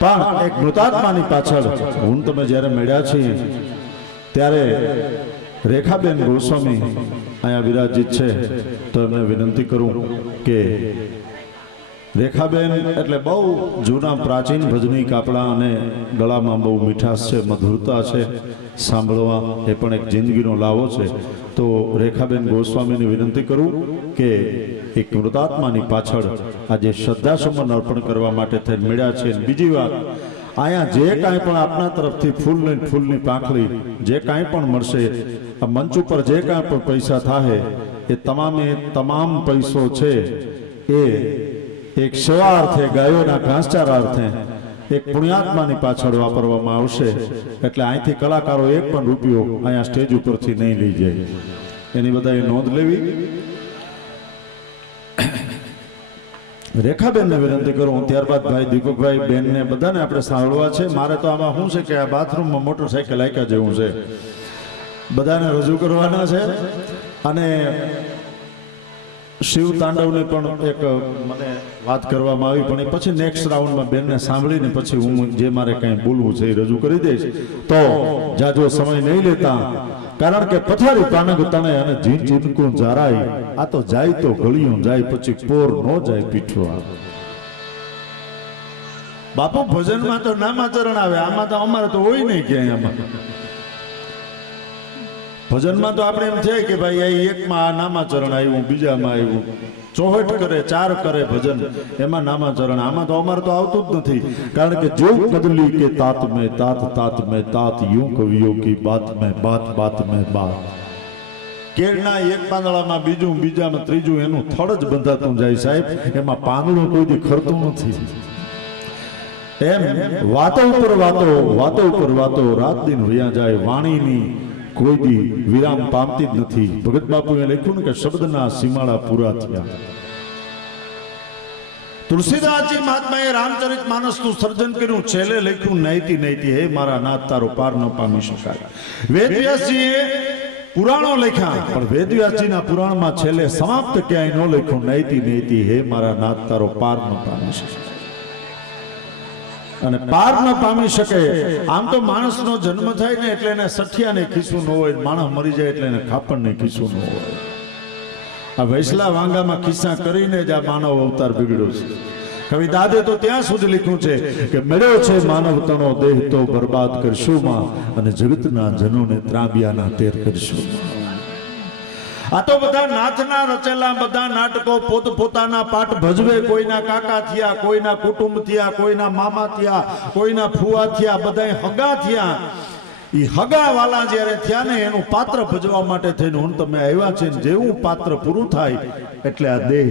પણ એક મૃતાત્માની પાછળ હું તમે જ્યારે મળ્યા છીએ ત્યારે રેખાબેન ગોસ્વામી અહીંયા વિરાજિત છે, તો એમને વિનંતી કરું કે રેખાબેન એટલે બહુ જૂના પ્રાચીન ભજની કાપડા અને ગળામાં બહુ મીઠાશ છે, મધુરતા છે, સાંભળવા એ પણ એક જિંદગીનો લાવો છે. તો રેખાબેન ગોસ્વામીની વિનંતી કરું કે એક મૃતાત્માની પાછળ આજે શ્રદ્ધાસુમન અર્પણ કરવા માટે થઈને મળ્યા છે. બીજી વાત, અહીંયા જે કાંઈ પણ આપના તરફથી ફૂલની પાંખડી જે કાંઈ પણ મળશે, આ મંચ ઉપર જે કાંઈ પણ પૈસા થાય એ તમામ પૈસો છે એ એક સેવા અર્થે, ગાયોના ઘાસચારા અર્થે, એક પુણ્યાત્માની પાછળ વાપરવામાં આવશે. એટલે અહીંથી કલાકારો એક પણ રૂપિયો અહીંયા સ્ટેજ ઉપરથી નહીં લઈ જાય, એની બધાએ નોંધ લેવી. રેખાબેનને વિનંતી કરું, ત્યારબાદ ભાઈ દીપકભાઈ બેનને બધાને આપણે સાંભળવા છે. મારે તો આમાં શું છે કે આ બાથરૂમમાં મોટરસાઇકલ આક્યા જેવું છે, બધાને રજૂ કરવાના છે. અને શિવ તાંડવની પણ એક મને વાત કરવામાં આવી, પણ એ પછી નેક્સ્ટ રાઉન્ડમાં બેનને સાંભળીને પછી હું જે મારે કંઈ બોલવું છે એ રજૂ કરી દઈશ. તો જાજો સમય નહીં લેતા, કારણ કે પથારી પાનક તણે અને જીન જીનકું જારાય, આ તો જાય તો ગળિયું જાય, પછી પોર નો જાય પીઠવા. બાપુ ભજનમાં તો નામાચરણ આવે, આમાં તો અમારે તો હોય નહીં ક્યાંય. આમાં ભજનમાં તો આપણે એમ છે કે ભાઈ આ એકમાં નામાચરણ આવ્યું, બીજામાં આવ્યું, ચોહટ કરે, ચાર કરે ભજન, એમાં નામાચરણ. આમાં તો અમારે તો આવતું જ નથી, કારણ કે જો કદલી કે तात में तात यूं कवियों की बात में बात. કેળના એક પાંદડામાં બીજું, બીજામાં ત્રીજું, એનું થડ જ બંધાતું જાય સાહેબ, એમાં પાંદડું કોઈ દી ખરતું નથી. એમ વાતો ઉપર વાતો, રાત દિન વયા જાય, વાણીની કોઈ દી વિરામ પામતી જ નથી. ભગત બાપુએ લખ્યું ને કે શબ્દના સીમાડા પૂરા થયા. તુલસીદાસજી મહાત્માએ રામચરિત માનસનું સર્જન કર્યું, છેલ્લે લખ્યું નૈતી હે મારા નાથ તારો પાર ન પામી શકાય. વેદવ્યાસજીએ પુરાણો લખ્યા, પણ વેદવ્યાસજીના પુરાણમાં છેલ્લે સમાપ્ત ક્યાંય ન લખ્યું નૈતી હે મારા નાથ તારો પાર ન પામી શકાય. અને પાર ન પામી શકે. આમ તો માણસનો જન્મ થાય ને એટલે એને સઠિયાને ખીસું ન હોય, માણસ મરી જાય એટલે એને ખાપણને ખીસું ન હોય. આ વૈસલા વાંગામાં ખિસ્સા કરીને જ આ માનવ અવતાર બીગડ્યો છે. કવિ દાદે તો ત્યાં સુધી લખ્યું છે કે મળ્યો છે માનવ તનો દેહ તો બરબાદ કરશું માં, અને જગતના જનોને ત્રાંબિયાના તેર કરશું. આ તો બધા નાથના રચેલા બધા નાટકો પોતપોતાના પાઠ ભજવે. કોઈના કાકા થયા, કોઈના કુટુંબ થયા, કોઈના મામા થયા, કોઈના ફુવા થયા, બધા હગા થયા. એ હગા વાલા જ્યારે થયા ને એનું પાત્ર ભજવા માટે થઈને હું તમે આવ્યા છે. જેવું પાત્ર પૂરું થાય એટલે આ દેહ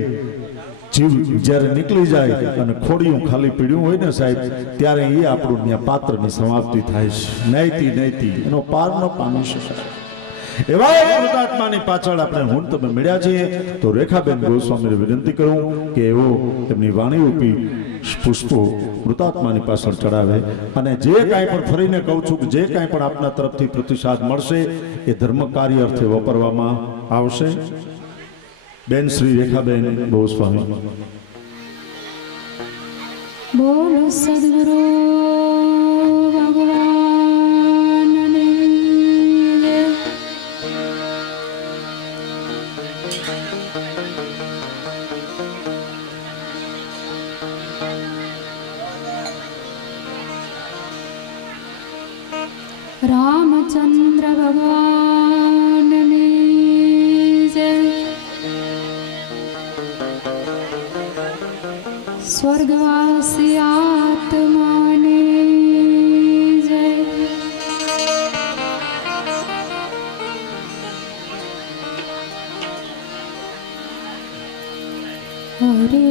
જીવ જ્યારે નીકળી જાય અને ખોડિયું ખાલી પીડ્યું હોય ને સાહેબ, ત્યારે એ આપણું ત્યાં પાત્રની સમાપ્તિ થાય છે. નૈતી એનો પાર ન પામી શકાય. એવા એક મૃતાત્માની પાછળ આપણે હું તમે મળ્યા છીએ. તો રેખાબેન ગોસ્વામીને વિનંતી કરું કે એવો એમની વાણી રૂપી પુષ્પો મૃતાત્માની પાછળ ચડાવે. અને જે કાંઈ પણ ફરીને કહું છું કે જે કાંઈ પણ આપના તરફથી પ્રતિસાદ મળશે એ ધર્મ કાર્ય અર્થે વાપરવામાં આવશે. બેન શ્રી રેખાબેન ગોસ્વામી. બોલો સદગુરુ ભગવાન. रामचंद्र भगवान ने जय. स्वर्गवासी आत्मा ने जय. हरे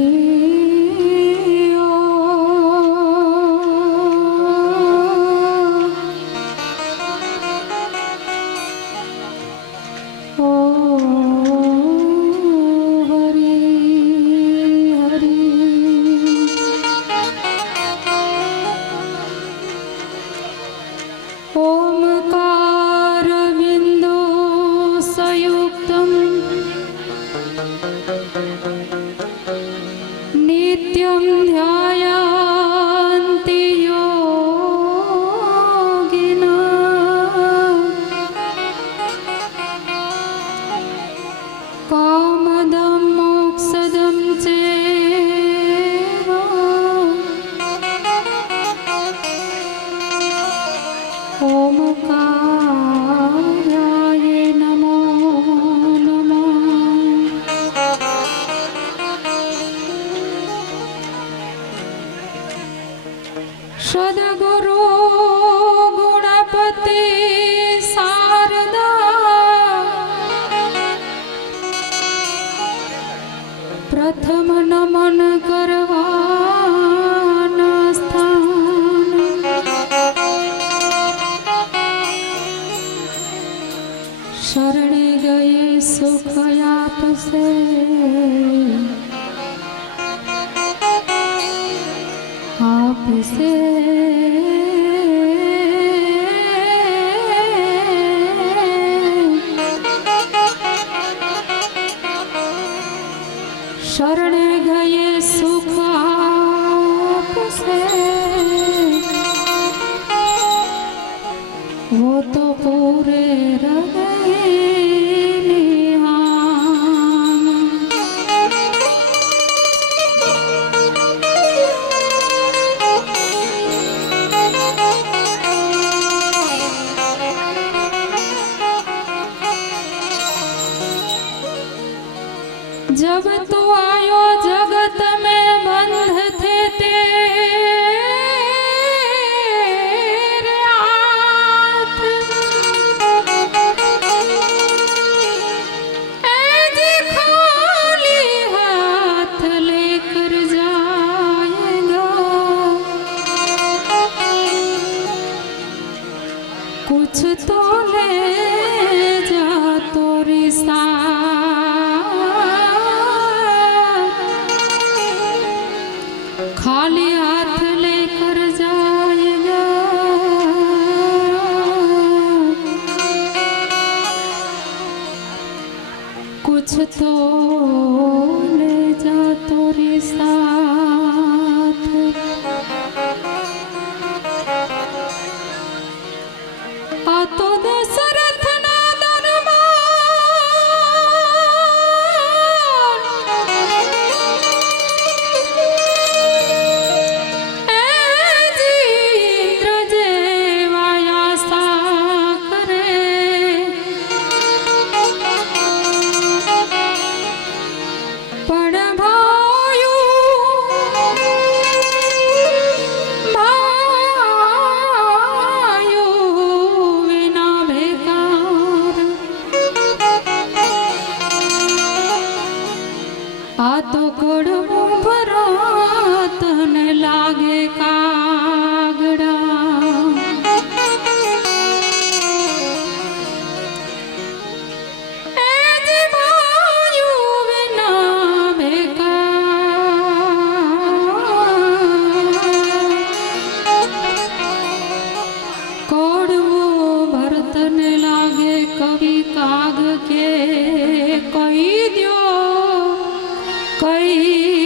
सद्गुरु गुणपति शारदा प्रथम नमन करवाना स्थान शरणे गए सुख आपसे आपसे शरणे गए सुख आपसे वो तो पूरे हृदय निहान जब तू आयो जगत में बंध थे तेरे हाथ ऐसे खाली हाथ लेकर जाएगा कुछ तो ले जा तोरी खाली हाथ लेकर जाएगा कुछ तो ले जा तोरे साथ आ तो दशरथ ना आ तो कड़वो भरात ने लागे कागड़ा ऐज भायु बिना बेकार कड़वो भरत ने लागे कवि काग के कही द्यो कई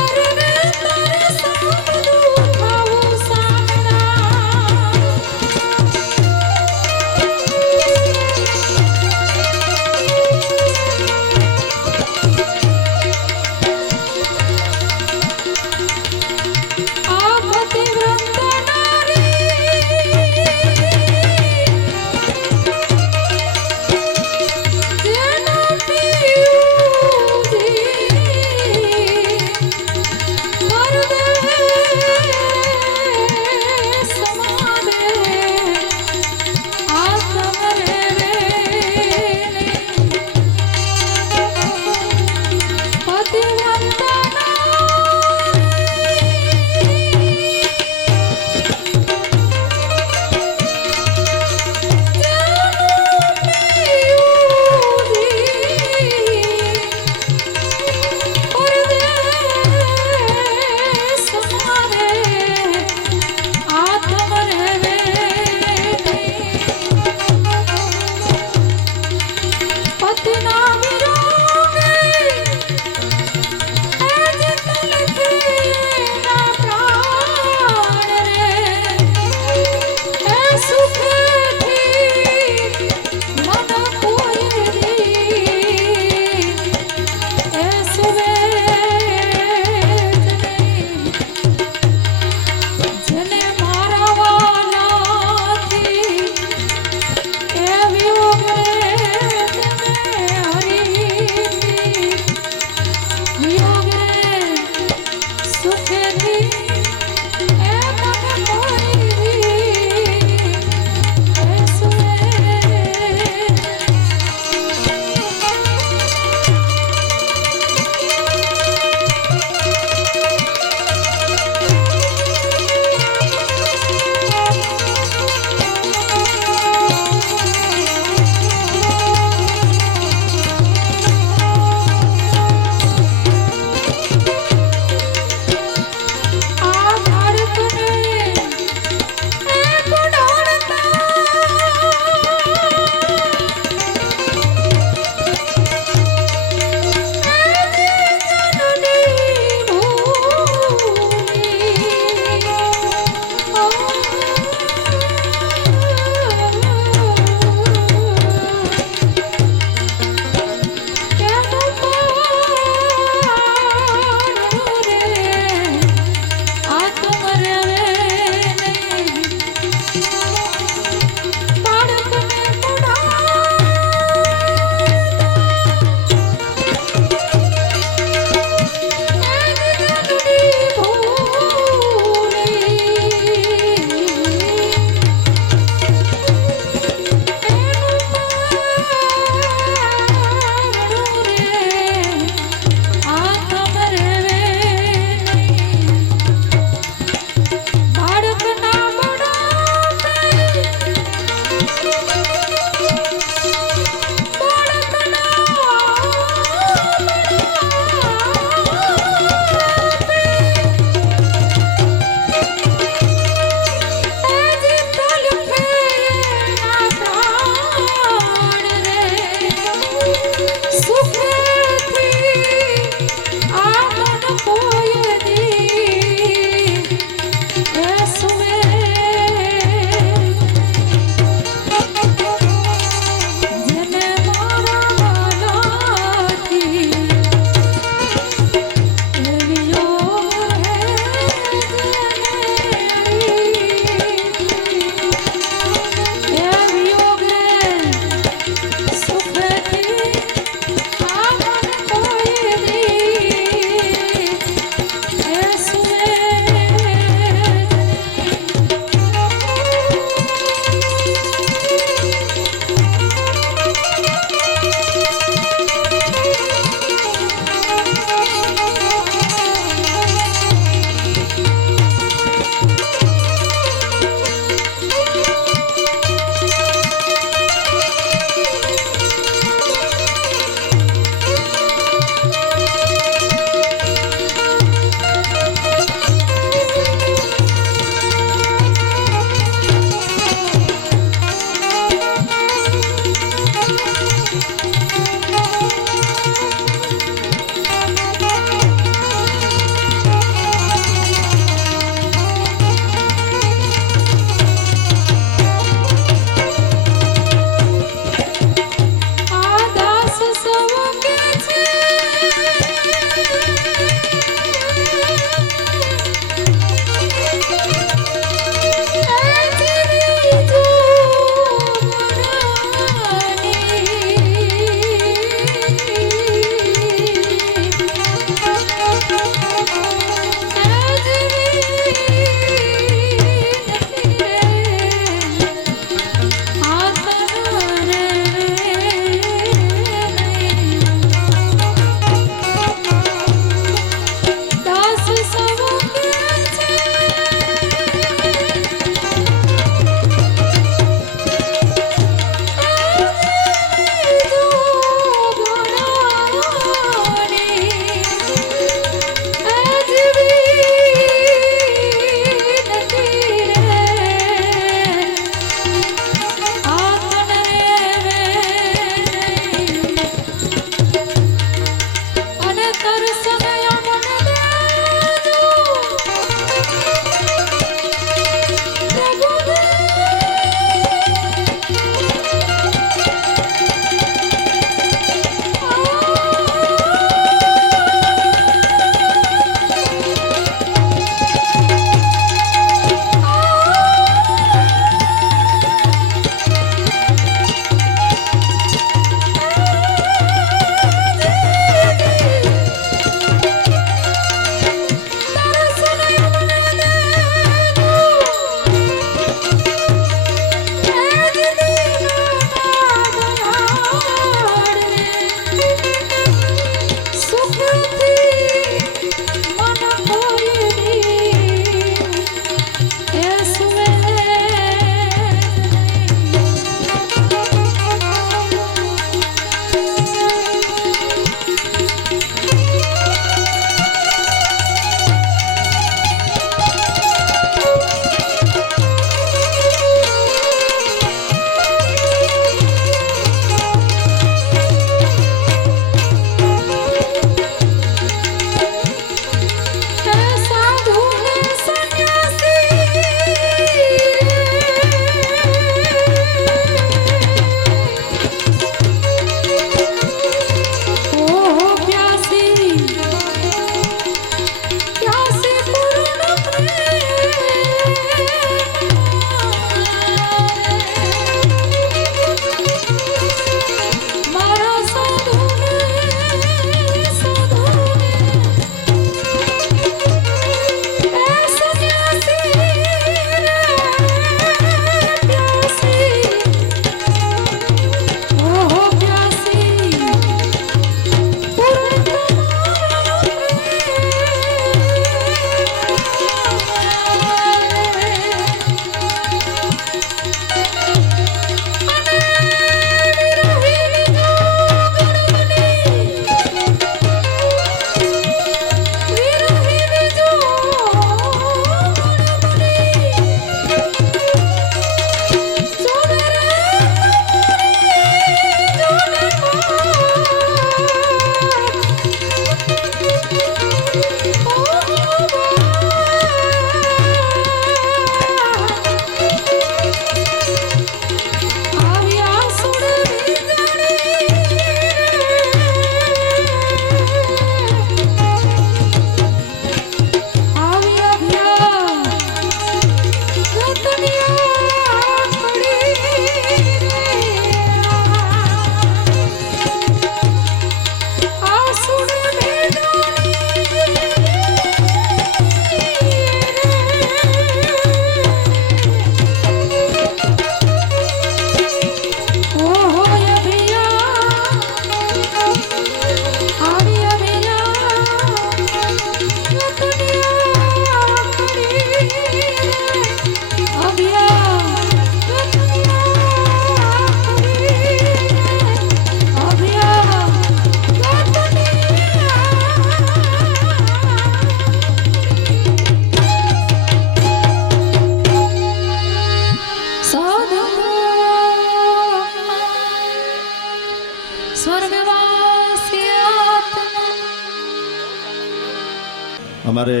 મારે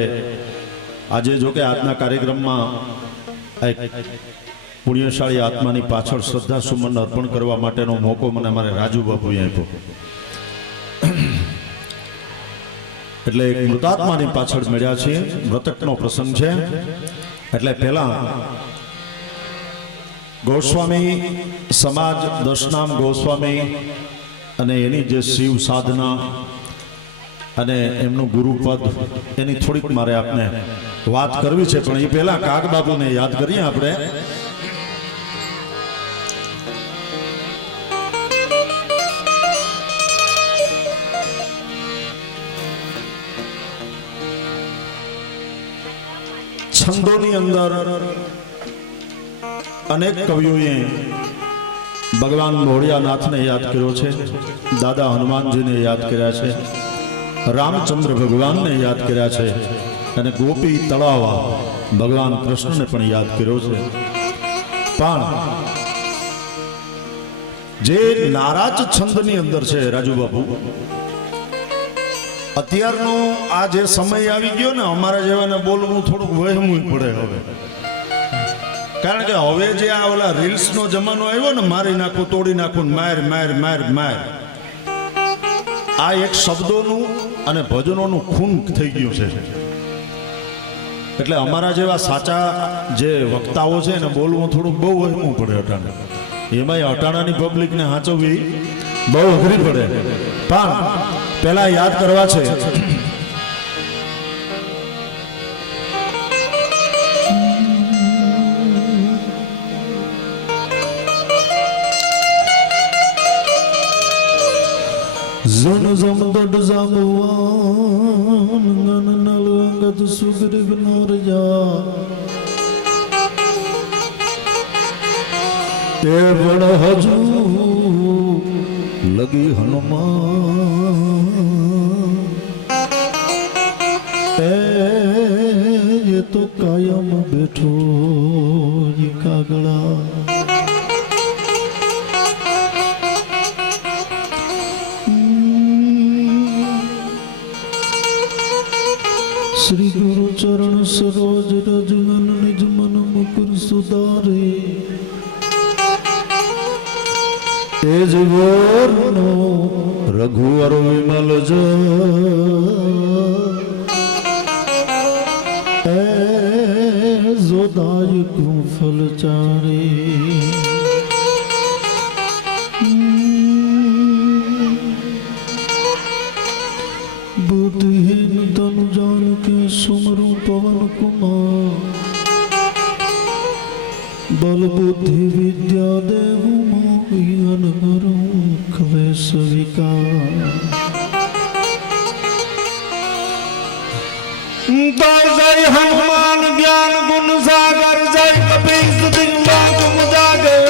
આજે જો કે આજના કાર્યક્રમમાં એક પુણ્યશાળી આત્માની પાછળ શ્રદ્ધા સુમન અર્પણ કરવા માટેનો મોકો મને મારે રાજુ બાપુએ આપ્યો. એટલે એક મૃતાત્માની પાછળ મળ્યા છીએ. મૃતકનો પ્રસંગ છે. એટલે પહેલા ગોસ્વામી સમાજ દશનામ ગોસ્વામી અને એની જે શિવ સાધના અને એમનું ગુરુપદ એની થોડીક મારે આપને વાત કરવી છે. પણ એ પહેલા કાગ બાપુને યાદ કરીએ આપણે. છંદોની અંદર અનેક કવિઓએ ભગવાન ભોળિયાનાથને યાદ કર્યો છે, દાદા હનુમાનજીને યાદ કર્યા છે, રામચંદ્ર ભગવાનને યાદ કર્યા છે અને ગોપી તળાવા ભગવાન કૃષ્ણને પણ યાદ કર્યો છે. પણ જે નારાજ છંદની અંદર છે રાજુ બાપુ, અત્યારનો આ જે સમય આવી ગયો ને, અમારા જેવાને બોલવું થોડુંક વહેમું પડે હવે. કારણ કે હવે જે આ ઓલા રીલ્સ નો જમાનો આવ્યો ને, મારી નાખું, તોડી નાખું, માર માર માર માર, આ એક શબ્દોનું અને ભજનોનું ખૂન થઈ ગયું છે. એટલે અમારા જેવા સાચા જે વક્તાઓ છે ને, બોલવું થોડુંક બહુ વહેમું પડે અટાણે. એમાંય અટાણાની પબ્લિકને સાચવવી બહુ અઘરી પડે. પણ પહેલા યાદ કરવા છે જન જમ દડ જામવાન ગન નલ અંગદ સુગ્રીવ નરજા તે બળ હજુ લગી હનુમાન એ તો કાયમ બેઠો કાગડા. શ્રી ગુરુ ચરણ સરોજ રજગન નિજ મન મુકુર સુધારે તેજ વર્ણો રઘુવર વિમલ જોદાય કુફલ ચારે बुद्धिहीन तनु जान के सुमरु पवन कुमार बल बुद्धि विद्या देहु मोहियन करूं खवे स्वीकार. जय हनुमान ज्ञान गुण सागर जय कपीस दिग्लोक मुजागर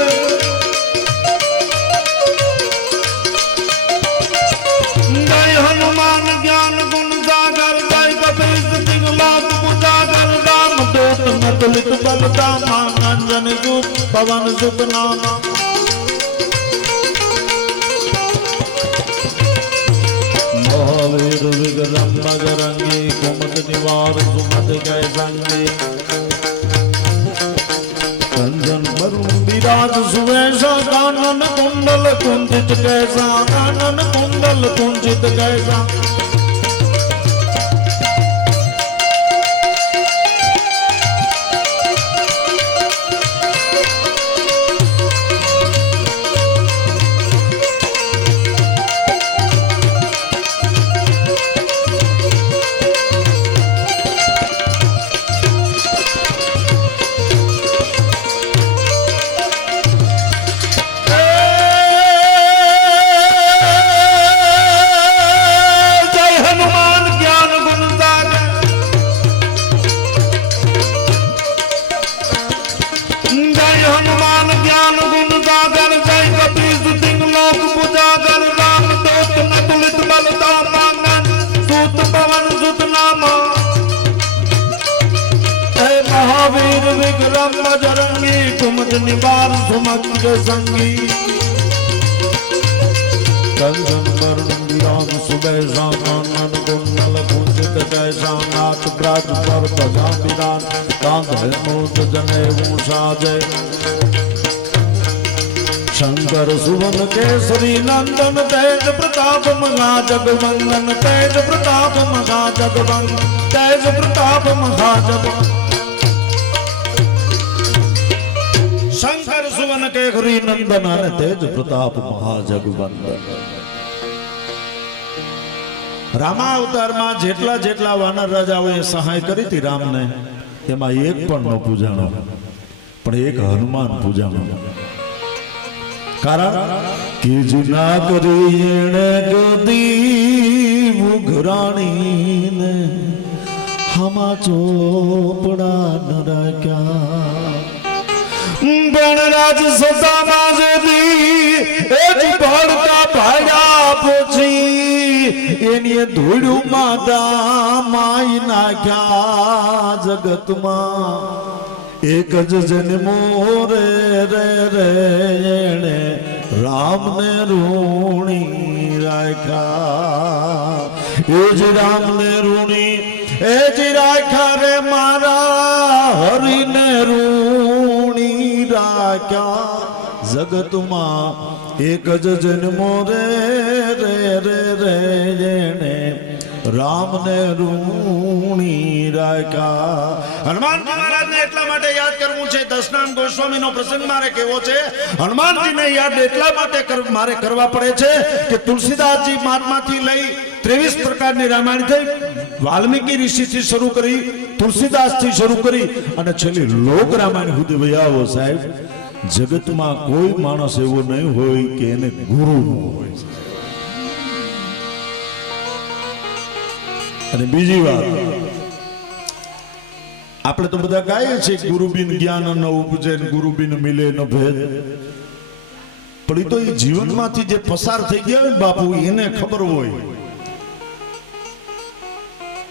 जय हनुमान ज्ञान गुण सागर जय कपीस दिग्लोक मुजागर राम दूत अतुलित बल धामा अंजन दूत पवन सुत नामा महावीर विक्रम बजरंगी कुमत निवार सुमत जय संगी कंचन वरुण विराज सुवेश कानन कुंडल कुंजित कैसा कानन कुंडल कुंजित कैसा विक्रम बजरंगी कुमत निवार सुमत संगी कंचन वरुण विराज सुबेसा कानन कुंडल कुंजित कैसा नाथ રાજ પર બજા બિરાજ કાંધે મૂત જને સાજે શંકર સુવન કેસરી નંદન તેજ પ્રતાપ મહા જગવંદન તેજ પ્રતાપ મહા જગવંદન તેજ પ્રતાપ મહા જગવંદન શંકર સુવન કેસરી નંદન અને તેજ પ્રતાપ મહા જગવંદન રામા અવતારમાં જેટલા જેટલા વાનર રાજાઓએ સહાય કરી હતી રામને એમાં એક પણ ન પૂજાણો પણ એક હનુમાન પૂજાણો કારણ કે જુના કરી એણે ગદી મુઘરાણીને હમા ચોપડા ન રાખ્યા બણરાજ સદામાં જદી એ જ ભડકા ભાડ્યા પછી એની ધૂળું માતા માઈ નાખ્યા જગતમાં એક જ જન્મો રે રે રે એણે રામને ઋણી રાખ્યા એ જ રામને ઋણી એ જ રાખ્યા રે મારા હરિને ઋણી રાખ્યા જગતમાં એક જ જન્મો રે રે રે રે એણે રામને ઋણી રાખ્યા હનુમાનજી મહારાજને એટલા માટે યાદ કરવું છે દશનામ ગોસ્વામીનો પ્રસંગ મારે કેવો છે હનુમાનજીને યાદ એટલા માટે મારે કરવા પડે છે કે તુલસીદાસજી મહાત્માથી લઈ 23 પ્રકારની રામાયણ થઈ વાલ્મીકી ઋષિથી શરૂ કરી તુલસીદાસથી શરૂ કરી અને છેલ્લી લોક રામાયણ સુધી વયાવો સાહેબ જગતમાં કોઈ માણસ એવો નહીં હોય કે એને ગુરુ ન હોય અને બીજી વાત આપણે તો બધા ગાઈએ છીએ ગુરુબિન જ્ઞાન ન ઉપજે ગુરુબિન મિલે ન ભેદ પણ એ તો એ જીવનમાંથી જે પસાર થઈ ગયા હોય બાપુ એને ખબર હોય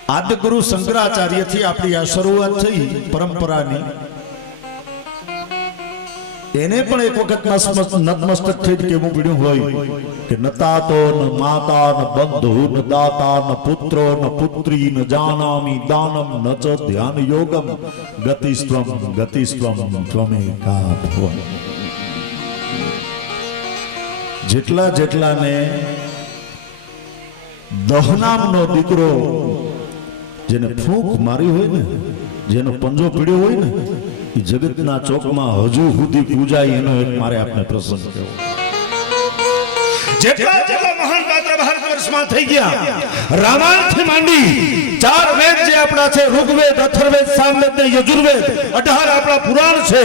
આદ્ય ગુરુ શંકરાચાર્યથી આપણી આ શરૂઆત થઈ પરંપરાની એને પણ એક વખત નતમસ્તક થઈ કેવું પીડ્યું હોય કે નતાતો ન માતા ન બંધુ ન દાતા ન પુત્રો ન પુત્રી ન જાનામી દાનમ ન ચ ધ્યાન યોગમ ગતિસ્ત્વમ ત્વમેકા ભવ જેટલા જેટલાને દહનામનો દીકરો જેને ફૂંક મારી હોય ને જેનો પંજો પીડ્યો હોય ને એ જગતના ચોકમાં હજુ સુધી પૂજાય એનો એક મારે આપને પ્રસંગ કહેવો જેટલા જેટલા મહાન પાત્ર ભારત વર્ષમાં થઈ ગયા રામાયણથી માંડી 4 વેદ જે આપણા છે ઋગ્વેદ અથર્વવેદ સામવેદ ને યજુર્વેદ 18 આપણા પુરાણ છે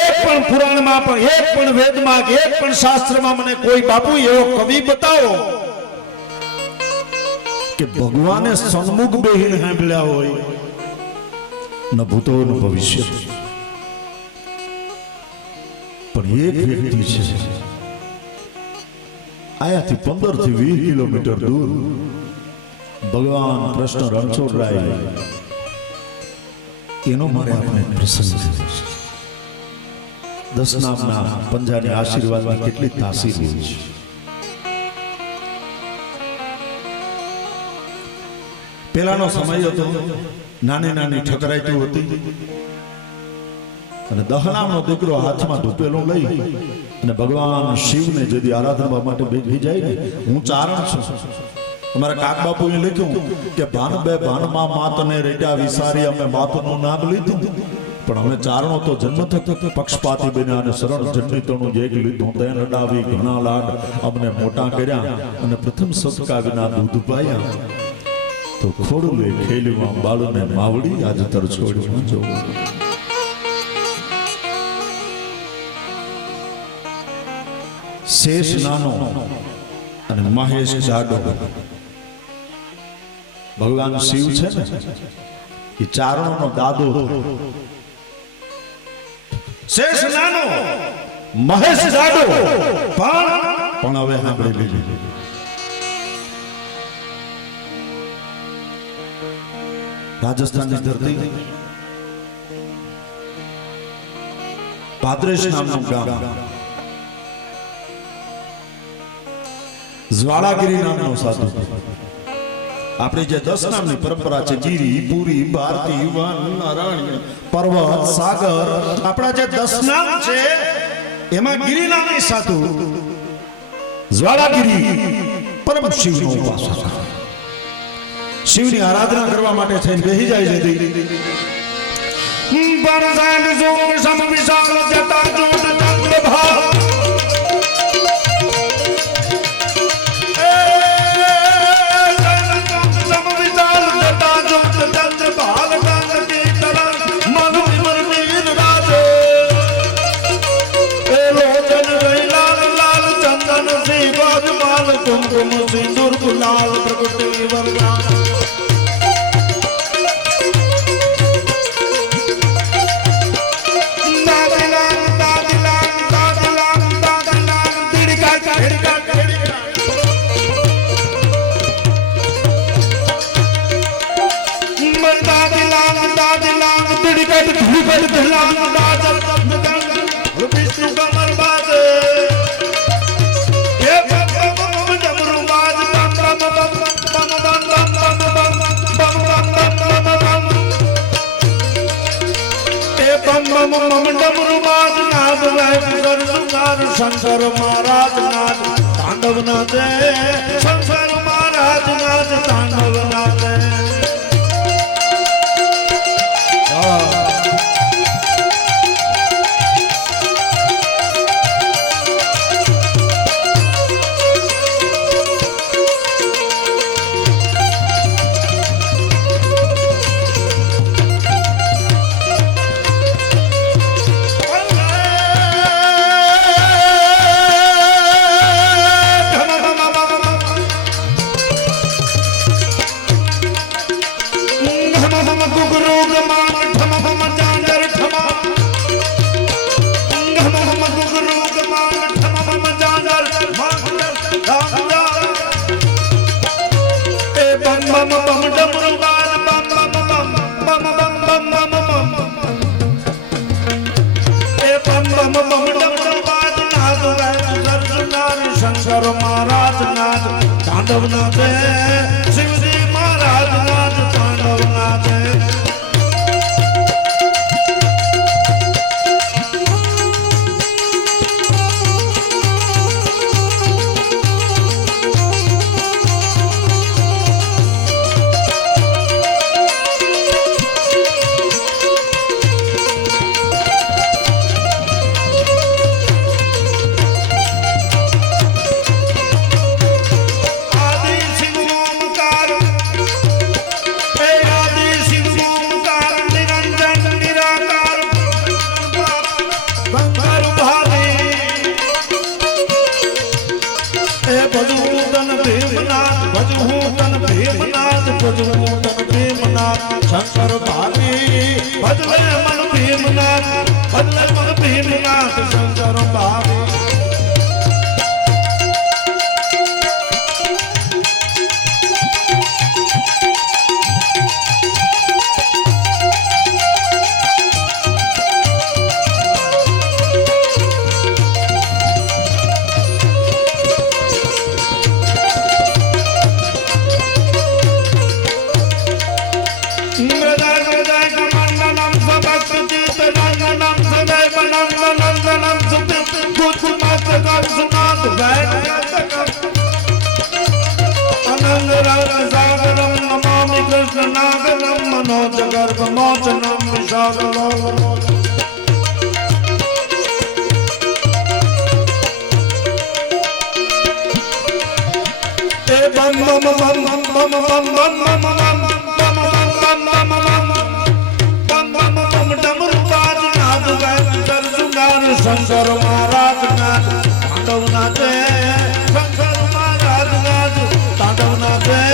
એક પણ પુરાણમાં પણ એક પણ વેદમાં કે એક પણ શાસ્ત્રમાં મને કોઈ બાપુ એવો કવિ બતાવો કે ભગવાને સન્મુખ બેહીને સાંભળ્યા હોય ન ભૂતો ન ભવિષ્ય પણ એક વ્યક્તિ છે આયાથી 15 થી 20 કિલોમીટર દૂર ભગવાન કૃષ્ણ રણછોડરાય એનો મારે આપણે પ્રસંગ દશનામના પંજાની આશીર્વાદની કેટલી તાસીર હોય છે પેલાનો સમય હતો નાની નાની ઠકરાઈઓ હતી અને દહનામનો દીકરો હાથમાં ધૂપેલો લઈ અને ભગવાન શિવને જેથી આરાધના માટે બેઠી જાય ને હું ચારણ છું અમારા કાક બાપુએ લખ્યું કે ભાનબે ભાનમાં માતને રેટા વિસારી અમે માતનું નામ લીધું પણ અમે ચારણો તો જન્મ થતો પક્ષપાતી બન્યા અને શરણ જન્મિતોનું જે લીધું તે લડાવી ઘણા લાડ અમને મોટા કર્યા અને પ્રથમ સબકા વિના દૂધ પાયા તો ખોડુલે ખેલીમાં બાળને માવડી આજ તર છોડ્યું જો શેષ નાનો અને મહેશ જાડો ભગવાન શિવ છે ને એ ચારણોનો દાદો શેષ નાનો મહેશ જાડો પણ હવે સાંભળી લીધી રાજસ્થાનની ધરતી પાદરેશ નામનું ગામ જ્વાળાગીરી નામનો સાધુ આપણી જે 10 નામની પરંપરા છે, ગીરી, પુરી, ભારતી, વન, અરણ્ય, પર્વત, સાગર, આપણા જે 10 નામ છે એમાં ગિરી નામની સાધુ જ્વાળાગીરી પરમ શિવનો ઉપાસક, શિવની આરાધના કરવા માટે થઈને બેહી જાય છે. બરસાન સોમ સમ વિશાલ જટા જોત ચંદ્રભા कुमकुम सिंदूर गुलाल प्रगटे वरदान दादिलान दादिलान दादिलान दादिलान तिड़का तिड़का तिड़का मन दादिलान दादिलान तिड़का तिड़का तिड़का दादल विष्णु कमल बाजे शंकर महाराज नाथ तांडव नाचे, शंकर महाराज नाथ तांडव नाचे. शंकर महाराज नाथ तांडव नाचे, शिवजी महाराज नाथ तांडव नाचे. शंकर भावी बदले मन भीमनाथ, बदले मन भीमनाथ, शंकर भावी. मनोजगर्भ मोचनम विशालो बम बम बम बम बम बम बम बम शंकर महाराज नाथ तांडव नाचे, शंकर महाराज नाथ तांडव नाचे.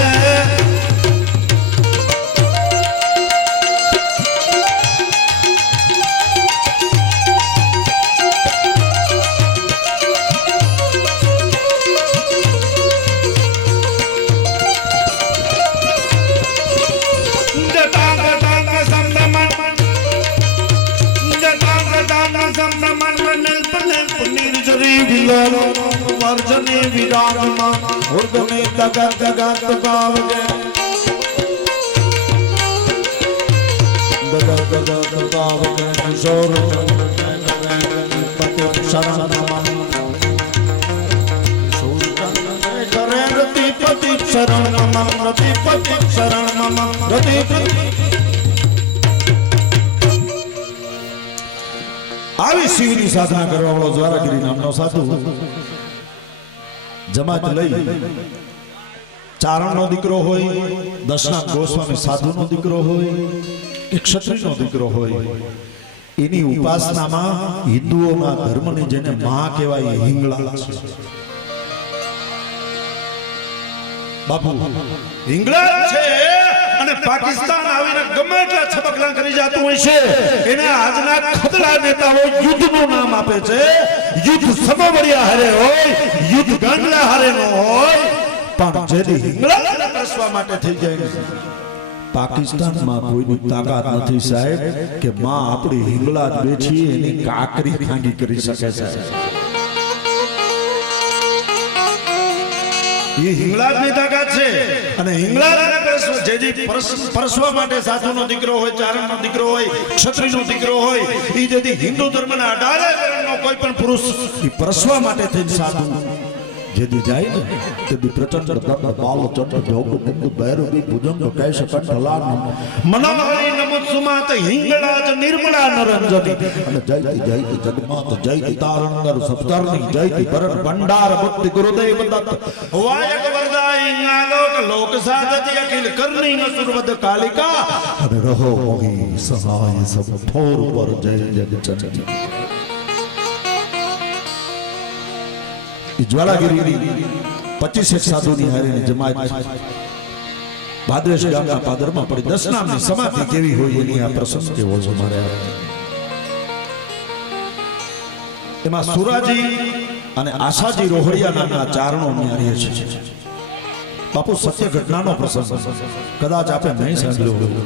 वर्जने विराजमान उर्ग में तगत तगत पावगे આવી શિવની સાધના કરવા વાળો દ્વારાગીરી નામનો સાધુ જમાત લઈ ચારણનો દીકરો હોય, દશનાથ ગોસ્વામી સાધુનો દીકરો હોય કે ક્ષત્રિયનો દીકરો હોય, એની ઉપાસનામાં હિન્દુઓના ધર્મની જેને મહા કહેવાય હિંગળા છે. બાપુ હિંગળા છે અને પાકિસ્તાન આવીને ગમે એટલા છબકલા કરી જતું હોય છે, એને આજના ખતરા નેતાઓ યુદ્ધનું નામ આપે છે. યુદ્ધ સમવડિયા હારે હોય, યુદ્ધ ગાંડલા હારે ન હોય, પણ જેથી હિંગળાને પ્રસવા માટે થઈ જાય પાકિસ્તાનમાં કોઈની તાકાત નથી સાહેબ કે માં આપણી હિંગળા જ બેઠી એની કાકરી ખાંગી કરી શકે છે. એ હિંગળાજની તાકાત છે અને હિંગળાજને પરસવા માટે સાધુનો દીકરો હોય, ચારણનો દીકરો હોય, ક્ષત્રિયનો દીકરો હોય, એ જેથી હિન્દુ ધર્મના 18 વર્ણનો કોઈ પણ પુરુષ એ પરસવા માટે થઈ સાધુ જેથી જાય ને તેદી પ્રચંડ દંડ બાલ ચંડ જોગ નિંદ ભૈરવી ભુજંગ કૈશ કંઠલાન મનોહરી નમોત્સુમાત હિંગળાજ નિર્મળા નરંજની અને જયતિ જગમાત જયતિ તારણગર સપ્તર્ણી જયતિ ભરણ ભંડાર ભક્તિ ગુરુદેવ દત્ત વાયક વરદાઈ આલોક લોક સાધતી અખિલ કરણી નસુરવદ કાલિકા અને રહો મોહી સહાય સબ ઠોર પર જય જગ ચંડી. જ્વાલાગીરી 25 સાધુની હારીની જમાત ભાદ્રેશ ગામના પાદરમાં પડી. દશનામની સમાધિ કેવી હોય એની આ પ્રસંગ કેવો છે મારે. એમાં સુરાજી અને આશાજી રોહડિયા નામના ચારણો ન્યારીએ છે. બાપુ સત્ય ઘટનાનો પ્રસંગ કદાચ આપણે નહીં સાંભળ્યો હોય.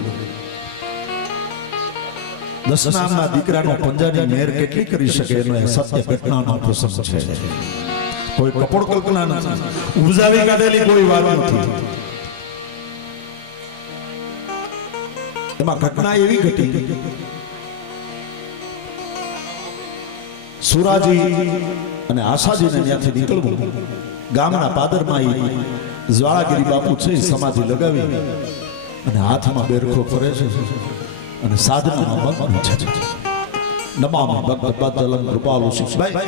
દશનામના દીકરાનો પંજાની મેર કેટલી કરી શકે એનો સત્ય ઘટનાનો પ્રસંગ છે. કોઈ કપોળ કલ્પના નથી, ઉપજાવી કાઢેલી કોઈ વાત નથી. એમાં ઘટના એવી ઘટી, સુરાજી અને આશાજીને ત્યાંથી નીકળવું, ગામના પાદરમાં જ્વાળાગીરી બાપુ છે સમાધિ લગાવી અને હાથમાં બેરખો ફરે છે અને સાધનામાં મગ્ન છે. નમામિ ભગવદ્પાદલં કૃપાલુ શિક્ષભાઈ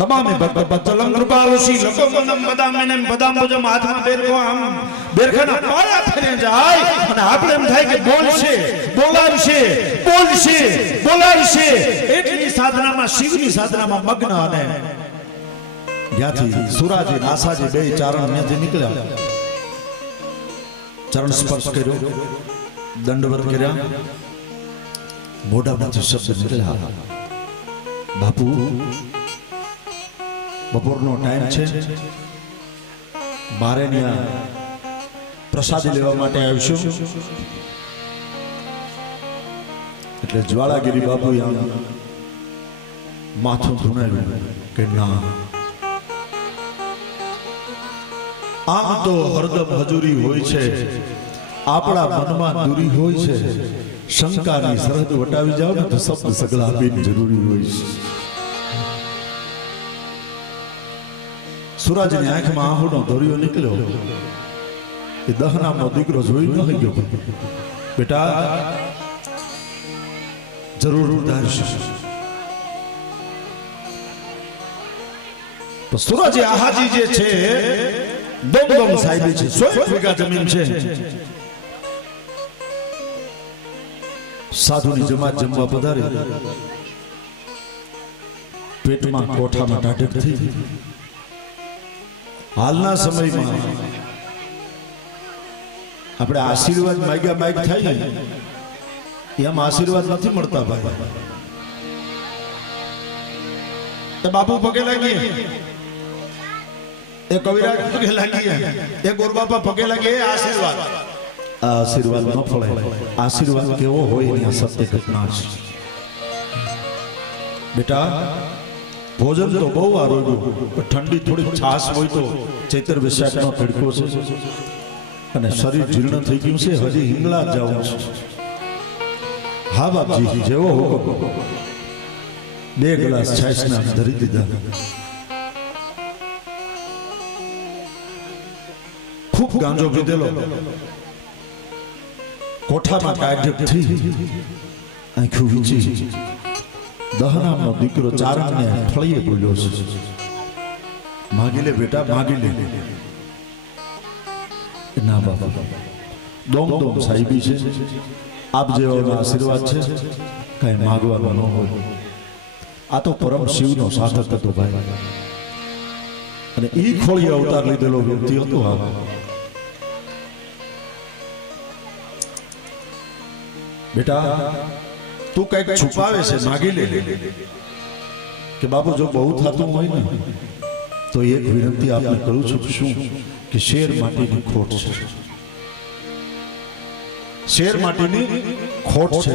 નમામિ ભગવદ્પાદલં કૃપાલુ શિક્ષલકોમનમ બદામિનમ બદામ્બુજમ હાથમાં બેરખો આમ બેરખાના પાયા ફેરે જાય અને આપણે એમ થાય કે બોલશે, બોલાવશે, બોલશે, બોલાવશે. એટલી સાધનામાં શિવની સાધનામાં મગ્ન અને જ્યાંથી સુરાજી આશાજી બે ચારણ ત્યાંથી નીકળ્યા, ચરણ સ્પર્શ કર્યો, દંડવત કર્યા, મોઢામાંથી શબ્દ નીકળ્યા, બાપુ બપોરનો ટાઈમ છે, મારે ત્યાં પ્રસાદી લેવા માટે આવશો. એટલે જ્વાળાગીરી બાપુ માથું ધુણાવ્યું કે ના, આમ તો હરદમ હજુરી હોય છે, આપણા મનમાં દૂરી હોય છે, શંકાની સરહદ વટાવી જાવ ને તો શબ્દ સગલા આપીને જરૂરી હોય છે. સુરાજની આંખમાં આહુનો ધોરિયો નીકળ્યો. એ દહનામનો દીકરો જોઈ ન ગયો, બેટા જરૂર ઉધારશે. તો સુરાજી આહાજી જે છે દમદમ સાહેબી છે, 100 વીઘા જમીન છે. સાધુની જમાત જમવા પધારી, પેટમાં કોઠામાં ટાઢક થઈ. હાલના સમયમાં આપણે આશીર્વાદ માગ્યા માગ થાય ને એમ આશીર્વાદ નથી મળતા ભાઈ. એ બાપુ પગે લાગીએ, એ કવિરાજ પગે લાગીએ, એ ગોરબાપા પગે લાગીએ, આશીર્વાદ. આ આશીર્વાદ ન ફળે. આશીર્વાદ કેવો હોય એની સત્ય ઘટના છે. બેટા ભોજન તો બહુ આરોગ્યું, ઠંડી થોડી છાશ હોય તો ચૈત્ર વિશાખનો તડકો છે, અને શરીર જીર્ણ થઈ ગયું છે, હજી હિંગળા જવું છે. હા બાપજી, જેવો હુકમ. 2 ગ્લાસ છાશના ધરી દીધા. ખૂબ ગાંજો પીધેલો. કોઠામાં કાઢ થઈ આંખું વીંચી દહનામનો દીકરો ચારણને ફળીએ બોલ્યો છે, માગી લે બેટા, માગી લે. ના બાપા, દોમ દોમ સાહેબી છે, આપ જેવાનો આશીર્વાદ છે, કઈ માગવાનું ન હોય. આ તો પરમ શિવનો સાધક હતો ભાઈ, અને ઈ ખોળીએ અવતાર લીધેલો વ્યક્તિ હતો. આ બેટા, તું કઈક છુપાવે છે, માગી લે. કે બાપુ, જો બહુ થતું હોય ને તો એક વિનંતી આપને કરું છું. શું? કે શેર માટીની ખોટ છે, શેર માટીની ખોટ છે.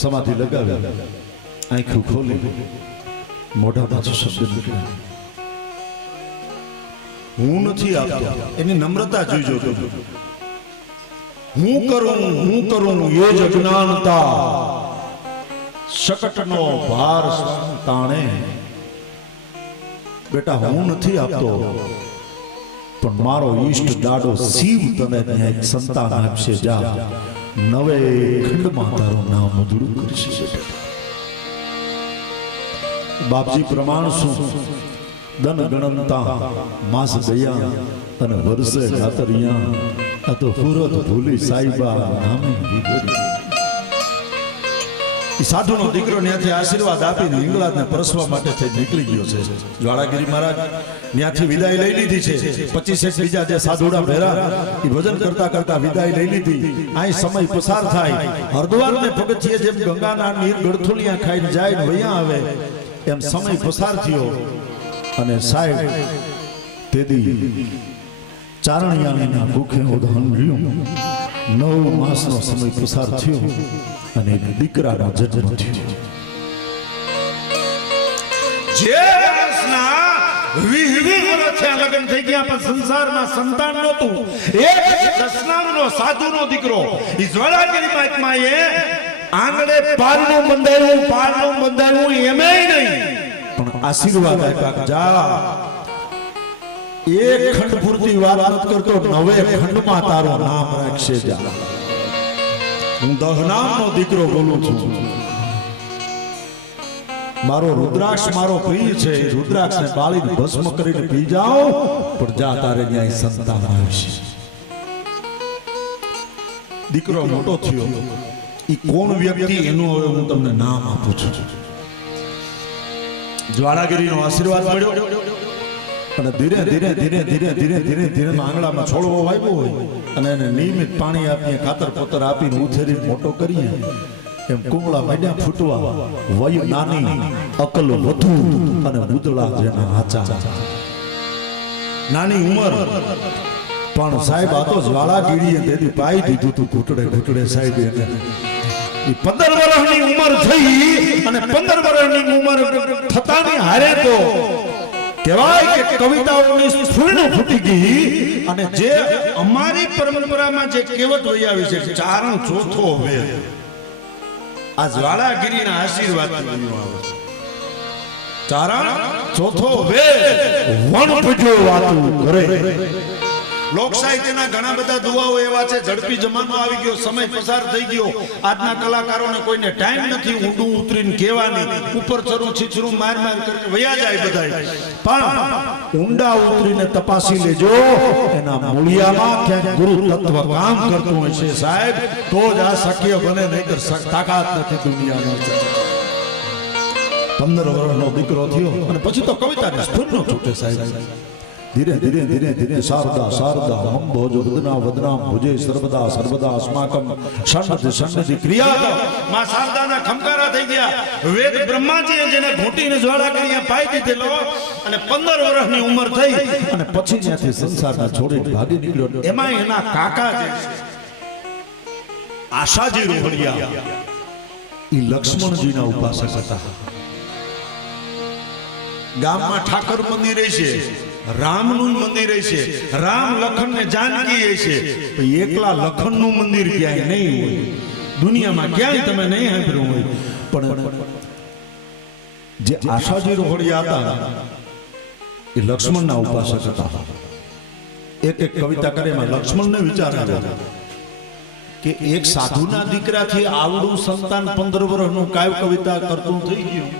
સમાધિ લગાવ્યા, આંખું ખોલી, મોઢામાંથી શબ્દ નીકળ્યા, હું નથી આપતો. એની નમ્રતા જોઈજો તમે. હું કરું એ જ અજ્ઞાનતા, શકટનો ભાર તાણે. બેટા, હું નથી આપતો, પણ મારો ઈષ્ટ દાડો શિવ તને ત્યાં એક સંતાન આપશે. જા, નવે ખંડમાં તારું નામ ઉજળું કરશે. બાપજી પ્રમાણ શું? દન ગણનતા માસ દયા અને વર્ષે ખાતરિયા, આ તો ફુરત ભૂલી સાઈબા નામે વિગરી. સાધુનો દીકરો ત્યાંથી આશીર્વાદ આપીને હિંગળાજને પરસવા માટે થઈ નીકળી ગયો છે. જ્વાળાગીરી મહારાજ ત્યાંથી વિદાય લઈ લીધી છે. 25 બીજા જે સાધુડા ભેરા એ ભજન કરતા કરતા વિદાય લઈ લીધી. અહીં સમય પસાર થાય. હરદ્વારને પગથિયે જેમ ગંગાના નીર ગળથુલિયા ખાઈને જાય ને વયા આવે એમ સમય પસાર થયો. અને સાહેબ તેદી ચારણિયાણીના ભૂખે ઉદહન રહ્યું. 9 માસનો સમય પસાર થયો અને એક દીકરાનો જન્મ થયો. જે વર્ષના 20 વર્ષથી લગ્ન થઈ ગયા પણ સંસારમાં સંતાન નહોતું. એક દસનામનો સાધુનો દીકરો ઈ જ્વાળાગીરી મહાત્માએ આંગણે પારણું બંધાયું એમેય નહીં, પણ આશીર્વાદ આપ્યા. જા, એક ખંડ પૂરતી વાત નથી કરતો, 9 ખંડમાં તારું નામ રાખશે. જા, હું દહનામનો દીકરો બોલું છું. મારો રુદ્રાક્ષ મારો પ્રિય છે. રુદ્રાક્ષને બાળીને ભસ્મ કરીને પી જાઓ, પણ જા, તારે ન્યાય સંતાન આવશે. દીકરો મોટો થયો. ઈ કોણ વ્યક્તિ એનું હવે હું તમને નામ આપું છું. જ્વાળાગીરીનો આશીર્વાદ મળ્યો અને ધીરે ધીરે આંગણામાં છોડવો વાવ્યો હોય અને એને નિયમિત પાણી આપીએ, ખાતર પોતર આપીને ઉછેરીને મોટો કરીએ, એમ કુંગળા માંડ્યા ફૂટવા. વય નાની, અકલ વધુ અને ઉદળા જેના હાચા. નાની ઉંમર પણ સાહેબ આ તો જ્વાળાગીરીએ તેથી પાઈ દીધું તું ઘૂંટડે સાહેબ. એને 15 વર્ષની ઉંમર થઈ અને 15 વર્ષની ઉંમર થતાની હારે તો કહેવાય કે કવિતાઓની સ્ફૂર્ણ ફૂટી ગઈ. અને જે અમારી પરંપરામાં જે કહેવત વહી આવી છે, ચારણ ચોથો વેદ, આ જ્વાળાગીરીના આશીર્વાદ ચારણ ચોથો વેદ વણપજો વાતું કરે. લોક સાહિત્યના ઘણા બધા દુઆઓ એવા છે. ઝડપી જમાનો આવી ગયો, સમય પસાર થઈ ગયો. આજના કલાકારોને કોઈને ટાઈમ નથી ઊંડું ઉતરીને કહેવાની. ઉપર ચરું છીછરું માર કરીને વયા જાય બધા. પણ ઊંડા ઉતરીને તપાસી લેજો, એના મૂળિયામાં ક્યાંક ગુરુ તત્વ કામ કરતું હોય છે સાહેબ, તો જ આ શક્ય બને, નહીતર તાકાત નથી દુનિયાનો. 15 વર્ષનો દીકરો થયો અને પછી તો કવિતાની સ્ફૂર્ણ છૂટે સાહેબ. ધીરે ધીરે શારદા અંબોજ વદના ભુજે સર્વદા અસ્માકમ ષણ્ણતિ ક્રિયા. માં શારદાના ખમકારા થઈ ગયા. વેદ બ્રહ્માજીએ જેને ઘૂંટીને જ્વાળાગીરીએ પાઈ દીધેલો અને 15 વર્ષની ઉંમર થઈ અને પછી ત્યાંથી સંસારના છોડીને ભાગી નીકળ્યો. એમાં એના કાકા જે આશાજી રોહડિયા, ઈ લક્ષ્મણજીના ઉપાસક હતા. ગામમાં ઠાકર મંદિર છે, રામનું મંદિર છે, રામ લખન ને જાનકી છે, એકલા લખનનું મંદિર ક્યાંય નહીં હોય, દુનિયામાં ક્યાંય તમે નહીં સાંભળ્યું હોય. પણ જે આશાજી રોહડિયા હતા એ લક્ષ્મણના ઉપાસક હતા. એક કવિતા કરે એમાં લક્ષ્મણને વિચાર આવ્યો કે એક સાધુના દીકરાથી આવડું સંતાન 15 વર્ષનું કાવ્ય કવિતા કરતું થઈ ગયું.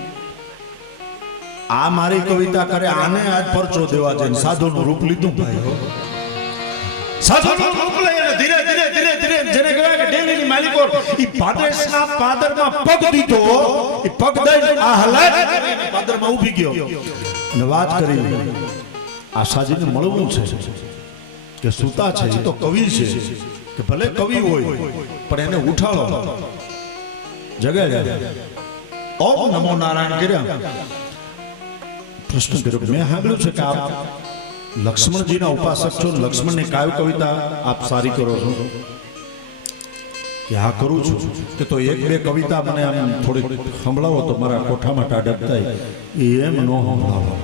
આ મારી કવિતા કરે, આને આજ પરચો દેવા છે. સાધુનું રૂપ લીધું ભાઈ, સાધુનું રૂપ લઈને ધીરે ધીરે ધીરે ધીરે જેને કહેવાય કે ડેલીની માલિકો ઈ પાદેશના પાદરમાં પગ દીધો, ઈ પગ દઈને આ હલાય પાદરમાં ઊભી ગયો અને વાત કરી આશાજીને મળવું છે કે સુતા છે, એ તો કવિ છે, કે ભલે કવિ હોય પણ એને ઉઠાડો, જગાડ્યા, ઓમ નમો નારાયણ કર્યા. પ્રશ્ન કર્યો, મેં સાંભળ્યું છે કે આપ લક્ષ્મણજીના ઉપાસક છો, લક્ષ્મણની કાવ્ય કવિતા આપ સારી કરો છો. કે હા કરું છું. કે તો એક બે કવિતા મને આમ થોડીક સંભળાવો તો મારા કોઠામાં ટાઢક થાય. એમ ન સંભળાવો,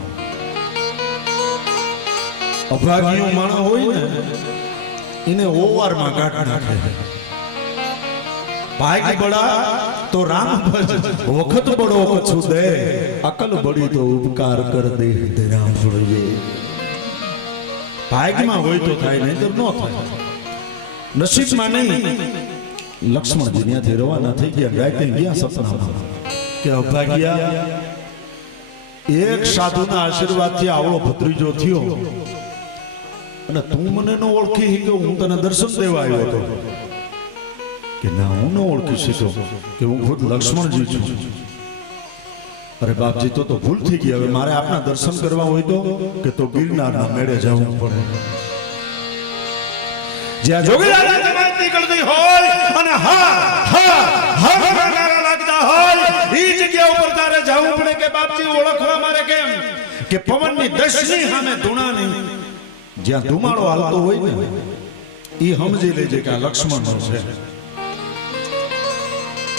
અભાગીયો માણસ હોય ને એને ઓવારમાં કાઢ નાખે. ભાગ બડા તો રામ ભજ, વખત બડો કછું દે, અકલ બડી તો ઉપકાર કર દે, તે રામ છોડીએ. ભાગમાં હોય તો થાય, નહીં તો ન થાય. નસીબમાં નહીં. લક્ષ્મણજી ત્યાંથી રવાના થઈ ગયા, ગાયત્રી ગયા સપનામાં કે અભાગ્યા એક સાધુના આશીર્વાદથી આવડો ભત્રીજો થયો અને તું મને ન ઓળખી શક્યો, હું તને દર્શન દેવા આવ્યો હતો. કે ના, હું ન ઓળખી શક્યો કે હું ખુદ લક્ષ્મણજી છું. અરે બાપજી, તો ભૂલ થઈ ગઈ. હવે મારે આપના દર્શન કરવા હોય તો કે ગિરનારના મેળે જવું પડે, જ્યાં જોગીલાલની જમાત નીકળતી હોય અને નારા લાગતા હોય, ઈ જગ્યા ઉપર તારે જવું પડે. કે બાપજી ઓળખવા મારે કેમ? કે પવનની દશની સામે ધૂણાની જ્યાં ધુમાડો હાલતો હોય ને ઈ સમજી લેજે કે આ લક્ષ્મણનો છે.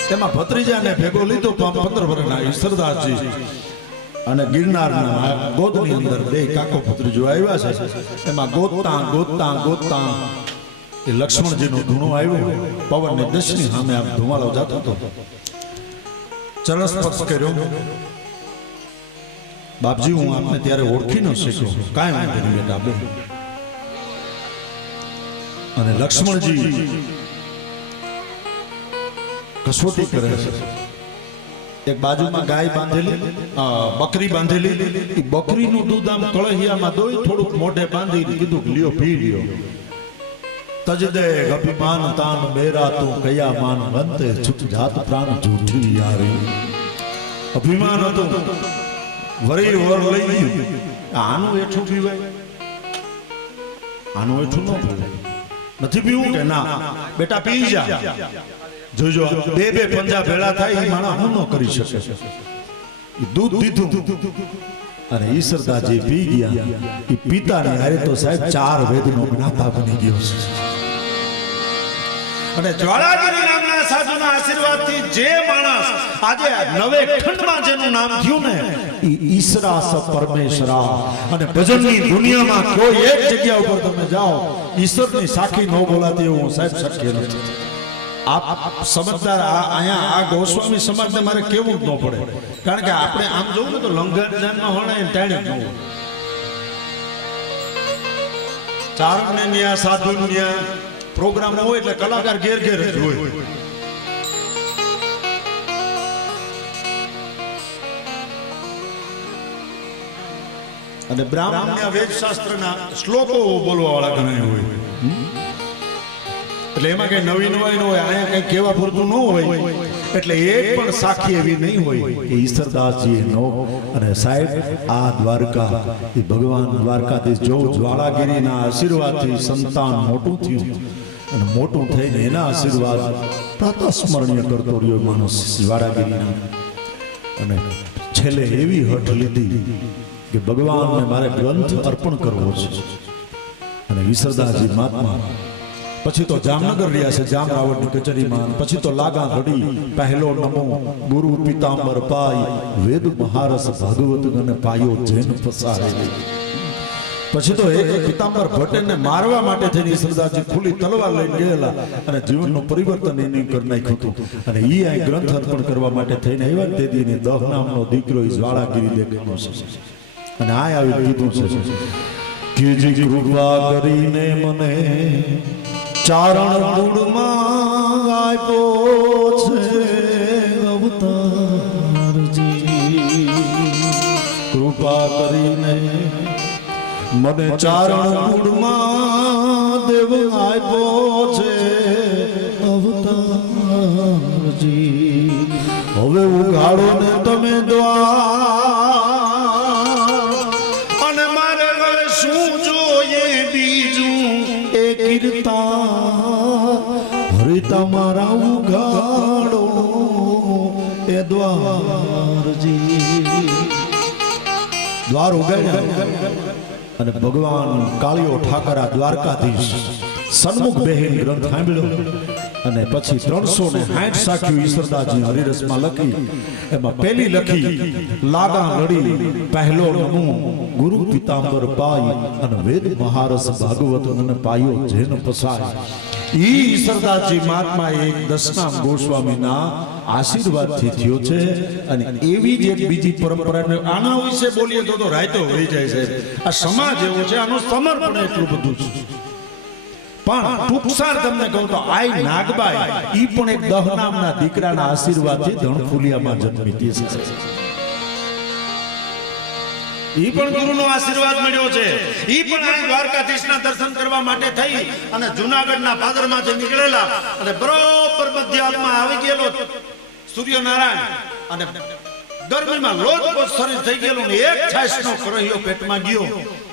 તેમાં ભત્રીજાને ભેગો લીધો 15 વર્ષના ઈશ્વરદાસજી અને ગિરનારના ગોદની અંદર બે કાકો ભત્રીજો આવ્યા છે. એમાં ગોતતા ગોતતા ગોતતા એ લક્ષ્મણજીનો ધૂણો આવ્યો. પવનની દશની સામે આમ ધુમાડો જતો હતો. ચરણ સ્પર્શ કર્યો. બાપજી, હું આપને ત્યારે ઓળખી ન શક્યો. કાંઈ વાંધો નહીં બેટા, બે. અને લક્ષ્મણજી કસોટી કરે છે. એક બાજુમાં ગાય બાંધેલી, બકરી બાંધેલી. એ બકરીનું દૂધ આમ કળહિયામાં દોઈ થોડુંક મોઢે બાંધી કીધું લ્યો પી લ્યો. તજ દે અભિમાન તાન મેરા તું કયા માન બંતે છૂટ જાત પ્રાણ જૂઠી યારી. અભિમાન હતું, વરી વર લઈ ગયું. આનું એઠું પીવાય? આનું એઠું ન પીવાય. નથી પીવું કે ના બેટા પી જા. જોજો બે પંજા ભેળા થાય એ માણસ હું ન કરી શકે. દૂધ દીધું અને ઈશ્વરદાસજી પી ગયા. એ પિતાની હારે તો સાહેબ 4 વેદનો જ્ઞાતા બની ગયો છે. અને જ્વાળાગીરી નામના સાધુના આશીર્વાદથી જે માણસ આજે નવે ખંડમાં જેનું નામ થયું ને એ ઈશ્વરા સ પરમેશ્વરા. અને ભજનની દુનિયામાં કોઈ એક જગ્યા ઉપર તમે જાઓ ઈશ્વરની સાખી ન બોલાતી એવું સાહેબ શક્ય નથી. આપ સમજદાર અહીંયા આ ગોસ્વામી સમાજને મારે કેવું જ ન પડે, કારણ કે આપણે આમ જોવું ને તો લંગર જાનમાં હોય ને ટાણે ન હોય. ચારણને ન્યા સાધુ ન્યા પ્રોગ્રામ હોય એટલે કલાકાર ઘેર ઘેર જ હોય. અને બ્રાહ્મણના વેદશાસ્ત્રના શ્લોકો બોલવા વાળા ઘણા હોય. એટલે એમાં કઈ નવી નવાઈ ન હોય. અહીંયા કઈ કેવા પૂરતું ન હોય. એટલે એક પણ સાખી એવી નહીં હોય કે ઈશ્વરદાસજી નો. અને સાહેબ આ દ્વારકા એ ભગવાન દ્વારકાધીશ જો જ્વાળાગીરીના આશીર્વાદથી સંતાન મોટું થયું અને મોટું થઈને એના આશીર્વાદ પ્રાતસ્મરણીય કરતો રહ્યો માણસ જ્વાળાગીરીના. અને છેલ્લે એવી હઠ લીધી કે ભગવાનને મારે ગ્રંથ અર્પણ કરવો છે. અને ઈશ્વરદાસજી મહાત્મા પછી તો જામનગર રહ્યા છે જામ રાવણની કચેરીમાં, પછી તો લાગા ઘડી પહેલો નમો ગુરુ પિતાંબર પાય વેદ મહારસ ભાગવત ગણ પાયો જેન પસારે. પછી તો એક પિતાંબર ભટ્ટને મારવા માટે થઈને સરદારજી ખુલ્લી તલવાર લઈને ગયેલા અને જીવનનું પરિવર્તન એને કરી નાખ્યું હતું. અને ઈ આ ગ્રંથ અર્પણ કરવા માટે થઈને આવ્યા તે દીને દહ નામનો દીકરો ઈ જ્વાળાગીરી દેખાનો છે. અને આ આવી કીધું છે કે જે કૃપા કરીને મને ચારણ કુળમાં આપ્યો છે અવતારજી. કૃપા કરીને મને ચારણ કુળમાં દેવ આપ્યો છે અવતારજી. હવે ઉઘાડો ને તમે દ્વાર અને મારે હવે શું જોઈએ બીજું એ કીર્તા. હરે તમારા ઉઘાડો એ દ્વારજી. દ્વાર ઉગાડ્યા અને ભગવાન કાળિયો ઠાકરા દ્વારકાધીશ સન્મુખ બહેન ગ્રંથ સાંભળ્યો અને પછી 360 સાખ્યું ઈશ્વરદાસજી હરિરસમાં લખી. એમાં પહેલી લખી લાગા લડી પહેલો નમો ગુરુ પિતાંબર પાય અને વેદ મહારસ ભાગવત અને પાયો જેન પસાય. ઈ ઈશ્વરદાસજી મહાત્મા એક દશનામ ગોસ્વામીના આશીર્વાદથી થયો છે. અને એવી જ એક બીજી પરંપરા આના વિશે બોલીએ તો રાયતો વહી જાય છે. આ સમાજ એવો છે, આનું સમર્પણ એટલું બધું છે. પણ ટૂંકસાર તમને કહું તો આઈ નાગબાઈ ઈ પણ એક દહ નામના દીકરાના આશીર્વાદથી ધણફુલિયામાં જન્મી છે. ઈ પણ ગુરુનો આશીર્વાદ મળ્યો છે. ઈ પણ આ દ્વારકાધીશના દર્શન કરવા માટે થઈ અને જૂનાગઢના પાદરમાંથી નીકળેલા અને બરોબર મધ્યાત્મા આવી ગયેલો સૂર્યનારાયણ અને ગરમીમાં લોટપોટ શરીર થઈ ગયેલું ને એક છાશનો કરહીયો પેટમાં ગયો.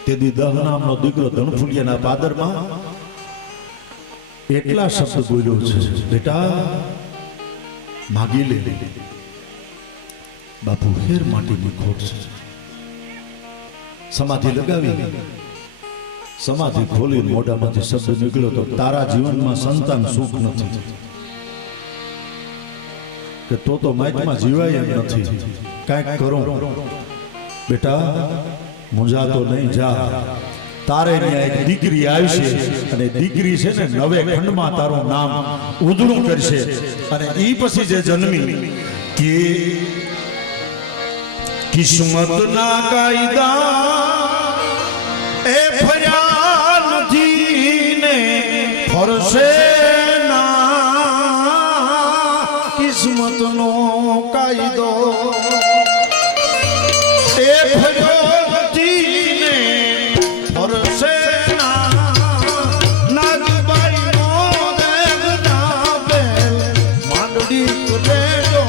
તેથી દહ નામનો દીકરો ધણફુલિયાના પાદરમાં એટલા શબ્દ બોલ્યો છે, બેટા માગી લે બાપુ, ફેર માટીની ખોટ છે. સમાધિ લગાવી, સમાધિ ખોલી મોઢામાંથી શબ્દ નીકળ્યો તો તારા જીવનમાં સંતાન સુખ નથી કે તો માઇકમાં જીવાય એમ નથી, કાંઈક કરો બેટા, મુંજાતો નહીં જા. તારે ત્યાં એક દીકરી આવશે અને દીકરી છે ને નવે ખંડમાં તારું નામ ઉજળું કરશે. અને ઈ પછી જે જન્મી કે કિસ્મતના કાયદા એ ફર્યા નથી ને ફરશે ના. કિસ્મતનો કાયદો એ ફર્યો નથી ને ફરશે ના. નાગબાઈનો દેવના બેલ માંડડી દેજો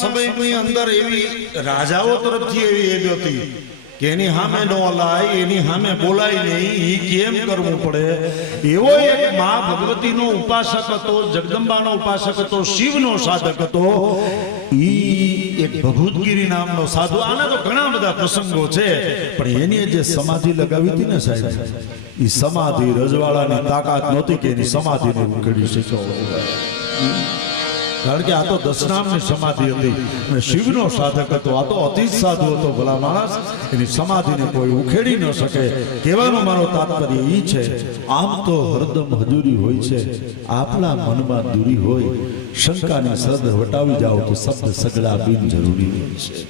સમયની અંદર એવી રાજાઓ તરફથી એવી એડ હતી કે એની સામે ન હલાય, એની સામે બોલાય નહીં, ઈ કેમ કરવું પડે. એવો એક મા ભગવતીનો ઉપાસક હતો, જગદંબાનો ઉપાસક હતો, શિવનો સાધક હતો. ઈ એક ભભૂતગીરી નામનો સાધુ. આના તો ઘણા બધા પ્રસંગો છે, પણ એની જે સમાધિ લગાવી હતી ને સાહેબ, ઈ સમાધિ રજવાડાની તાકાત નહોતી કે એની સમાધિને ઉખેડી શક્યો. કારણ કે આ તો દશનામની સમાધિ હતી અને શિવનો સાધક હતો. આ તો અતિ જ સાધુ હતો, ભલા માણસ. એની સમાધિને કોઈ ઉખેડી ન શકે. કહેવાનો મારો તાત્પર્ય ઈ છે, આમ તો હરદમ હજુરી હોય છે, આપણા મનમાં દૂરી હોય, શંકાની સદ વટાવી જાઓ તો શબ્દ સગડા બિન જરૂરી હોય છે.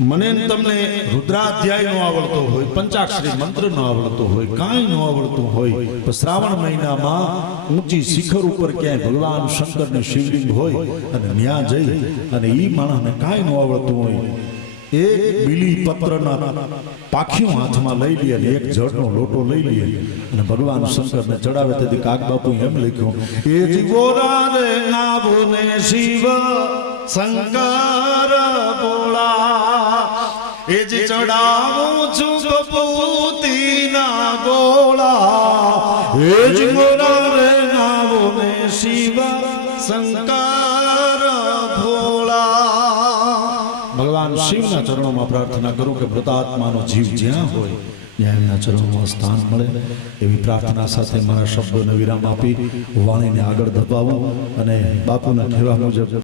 મને તમને રુદ્રાધ્યાય નો આવડતો હોય, પંચાક્ષરી મંત્ર નો આવડતો હોય, કાંઈ નો આવડતું હોય, તો શ્રાવણ મહિનામાં ઊંચી શિખર ઉપર ક્યાંય ભગવાન શંકરની શિવલિંગ હોય અને ત્યાં જઈ અને ઈ માણસને કાંઈ નો આવડતું હોય, એક બીલી પત્રના પાખ્યું હાથમાં લઈ લે અને એક જળનો લોટો લઈ લે અને ભગવાન શંકરને ચડાવે. તેથી કાગ બાપુ એમ લખ્યું, એ જીવોરા રે નાભને શિવ શંકર બોલા, એ જ ચડાવું છું કપૂતીના ગોળા, એ જ મોરા રે નાભને શિવ શંકર ભોળા. ભગવાન શિવના ચરણોમાં પ્રાર્થના કરું કે મૃતાત્માનો જીવ જ્યાં હોય ત્યાં એમના ચરણોમાં સ્થાન મળે. એવી પ્રાર્થના સાથે મારા શબ્દોને વિરામ આપી વાણીને આગળ ધપાવું અને બાપુના કહેવા મુજબ